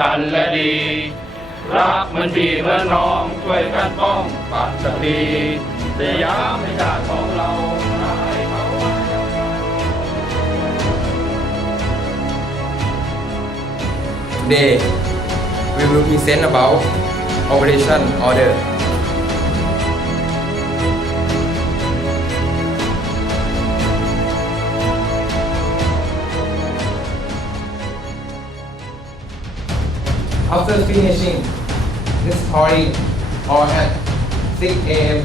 กันและดีรักมันพี่เหมือนน้องช่วยกันป้องปัดสตรีสยามในชาติของเราให้เขา Today we will present about Operation Order. After finishing this party or at 6 a.m.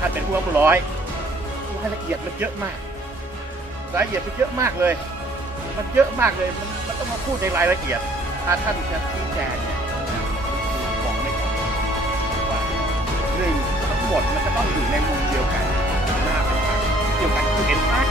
ท่านเป็นผู้ว่าผู้ร้อยรายละเอียดมันเยอะมากรายละเอียดมันเยอะมากเลย มันเยอะมากเลยมันต้องมาพูดในรายละเอียดถ้าท่านจะชี้แจงเนี่ยมองไม่ออกว่าหนึ่งทั้งหมดมันจะต้องอยู่ในมุมเดียวกันหน้าเป็นทางเดียวกันคือเห็นมาก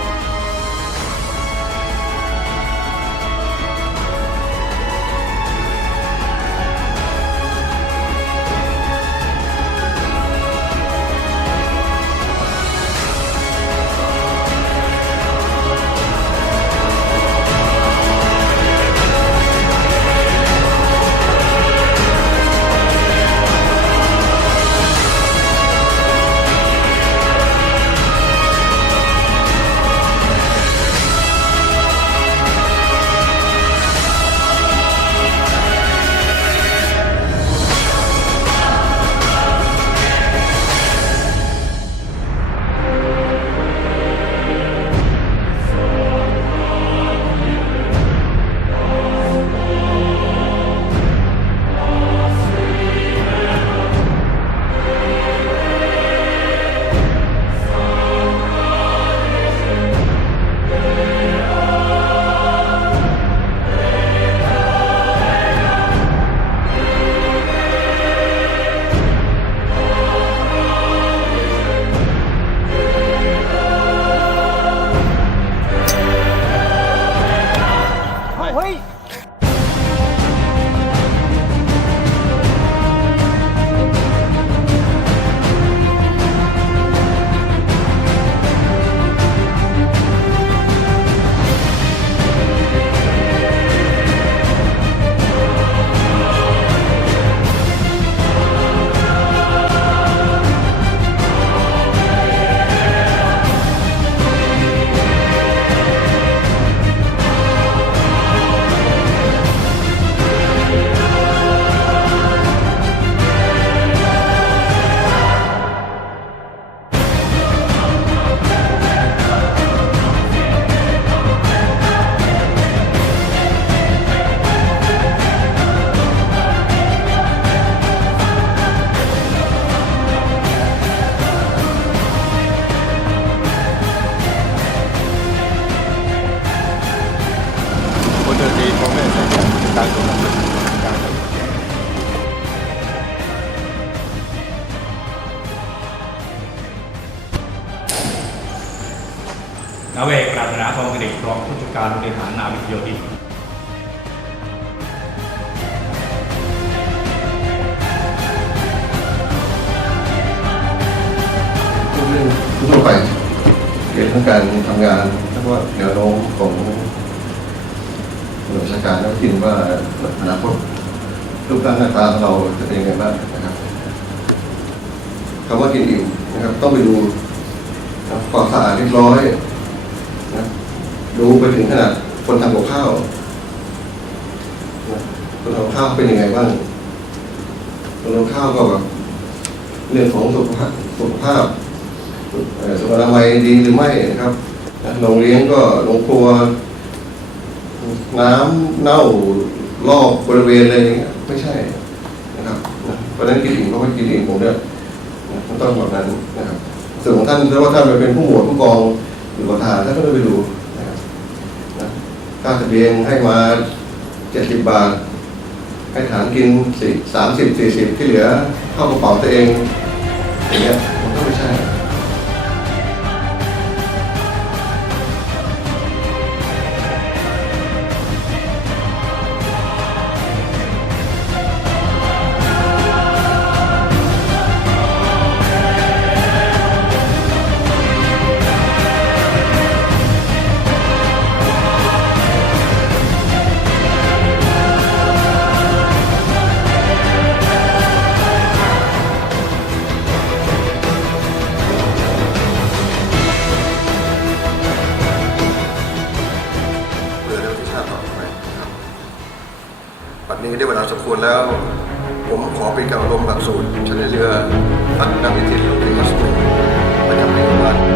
นาเวกปรารถนาทองกระดิ่งรองผู้จัดการบริหารนาวิกโยธิน เรื่องทั่วไปเกี่ยวกับการทำงานแล้วก็แนวโน้มของหน่วยราชการแล้วคิดว่าอนาคตรูปร่างหน้าตาของเราจะเป็นยังไงบ้างนะครับคำว่ากินอิ่มนะครับต้องไปดูความสะอาดเรียบร้อยนะดูไปถึงขนาดคนทำกับข้าวนะคนทำกับข้าวเป็นยังไงบ้างคนทำกับข้าวก็แบบเรื่องของสุขภาพสุขอนามัยดีหรือไม่นะครับโรงเลี้ยงก็โรงครัวน้ำเน่ารอบบริเวณอะไรอย่างเงี้ยไม่ใช่นะครับเพราะฉะนั้นกินอิ่มก็ไม่กินอิ่มผมเนี่ยมันต้องแบบนั้นนะครับส่วนของท่านถ้าว่าท่านเป็นผู้หมวดผู้กองอยู่กับทหารท่านก็ต้องไปดูนะครับค่าทะเบียนให้มา70 บาทให้ฐานกิน30-40ที่เหลือเข้ากระเป๋าตัวเองอย่างเงี้ยมันก็ไม่ใช่ปัจจุบันนี้ได้เวลาสมควรแล้ว ผมขอเป็นการอบรมหลักสูตรชั้นเรือพัฒนาวิทยาลัยโรงเรียนมัธยมประจำปี